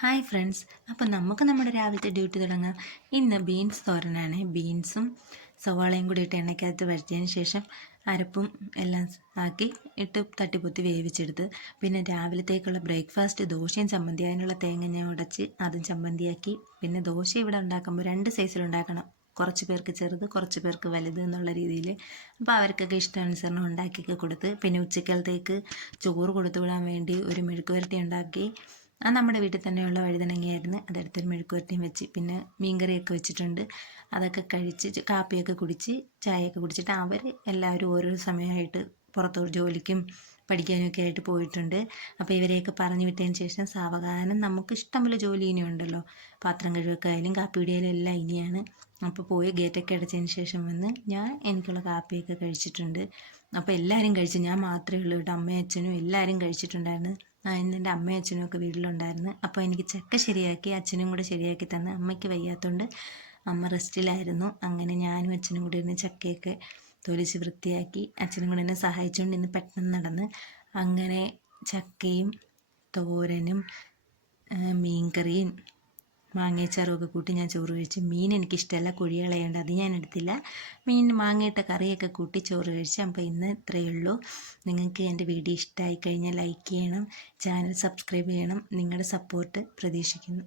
Hi friends, അപ്പോൾ നമുക്ക് നമ്മുടെ രാവിലത്തെ ഡ്യൂട്ടി തുടങ്ങാം. ഇന്ന് ബീൻസ് തോരനാണ്. ബീൻസും സവാളയും കൂടി ഇട്ട് എണ്ണയ്ക്കകത്ത് വഴറ്റിയതിന് ശേഷം അരപ്പും എല്ലാം ആക്കി ഇട്ട് തട്ടിപ്പൊത്തി വേവിച്ചെടുത്ത്, പിന്നെ രാവിലത്തേക്കുള്ള ബ്രേക്ക്ഫാസ്റ്റ് ദോശയും ചമ്മന്തി. അതിനുള്ള തേങ്ങ ഞാൻ ഉടച്ച് അതും ചമ്മന്തിയാക്കി. പിന്നെ ദോശ ഇവിടെ ഉണ്ടാക്കുമ്പോൾ 2 സൈസിലുണ്ടാക്കണം. കുറച്ച് പേർക്ക് ചെറുത്, കുറച്ച് പേർക്ക് വലുത് എന്നുള്ള രീതിയിൽ. അപ്പോൾ അവർക്കൊക്കെ ഇഷ്ടാനുസരണം ഉണ്ടാക്കിയൊക്കെ കൊടുത്ത്, പിന്നെ ഉച്ചക്കലത്തേക്ക് ചോറ് കൊടുത്തു വിടാൻ വേണ്ടി ഒരു മെഴുക്കുവരട്ടി ഉണ്ടാക്കി. അത് നമ്മുടെ വീട്ടിൽ തന്നെയുള്ള വഴുതനങ്ങയായിരുന്നു. അതെടുത്തൊരു മെഴുക്കുവരട്ടിയും വെച്ച്, പിന്നെ മീൻകറിയൊക്കെ വെച്ചിട്ടുണ്ട്. അതൊക്കെ കഴിച്ച് കാപ്പിയൊക്കെ കുടിച്ച് ചായയൊക്കെ കുടിച്ചിട്ട് അവർ എല്ലാവരും ഓരോ സമയമായിട്ട് പുറത്തോട്ട് ജോലിക്കും പഠിക്കാനും ഒക്കെ ആയിട്ട് പോയിട്ടുണ്ട്. അപ്പോൾ ഇവരെയൊക്കെ പറഞ്ഞു വിട്ടതിന് ശേഷം സാവധാനം നമുക്ക് ഇഷ്ടംപോലെ ജോലി ഇനിയുണ്ടല്ലോ. പാത്രം കഴുകൊക്കെ ആയാലും കാപ്പി കുടിയായാലും എല്ലാം ഇനിയാണ്. അപ്പോൾ പോയി ഗേറ്റൊക്കെ അടച്ചതിന് ശേഷം വന്ന് ഞാൻ എനിക്കുള്ള കാപ്പിയൊക്കെ കഴിച്ചിട്ടുണ്ട്. അപ്പോൾ എല്ലാവരും കഴിച്ചു, ഞാൻ മാത്രമേ ഉള്ളൂ കേട്ടോ. അമ്മയും അച്ഛനും എല്ലാവരും കഴിച്ചിട്ടുണ്ടായിരുന്നു. ഇന്ന് എൻ്റെ അമ്മയും അച്ഛനും ഒക്കെ വീട്ടിലുണ്ടായിരുന്നു. അപ്പോൾ എനിക്ക് ചക്ക ശരിയാക്കി അച്ഛനും കൂടെ ശരിയാക്കി തന്ന്. അമ്മയ്ക്ക് വയ്യാത്തതുകൊണ്ട് അമ്മ റെസ്റ്റിലായിരുന്നു. അങ്ങനെ ഞാനും അച്ഛനും കൂടി ഇരുന്ന് ചക്കയൊക്കെ തൊലിച്ച് വൃത്തിയാക്കി അച്ഛനും കൂടെ എന്നെ സഹായിച്ചുകൊണ്ട് ഇന്ന് പെട്ടെന്ന് നടന്ന്. അങ്ങനെ ചക്കയും തോരനും മീൻകറിയും മാങ്ങയച്ചാറുമൊക്കെ കൂട്ടി ഞാൻ ചോറ് കഴിച്ചു. മീൻ എനിക്കിഷ്ടമല്ല, കുഴി കളയേണ്ട, അത് ഞാൻ എടുത്തില്ല. മീൻ മാങ്ങയിട്ട കറിയൊക്കെ കൂട്ടി ചോറ് കഴിച്ചു. അപ്പോൾ ഇന്ന് ഇത്രയേ ഉള്ളൂ. നിങ്ങൾക്ക് എൻ്റെ വീഡിയോ ഇഷ്ടമായി കഴിഞ്ഞാൽ ലൈക്ക് ചെയ്യണം, ചാനൽ സബ്സ്ക്രൈബ് ചെയ്യണം. നിങ്ങളുടെ സപ്പോർട്ട് പ്രതീക്ഷിക്കുന്നു.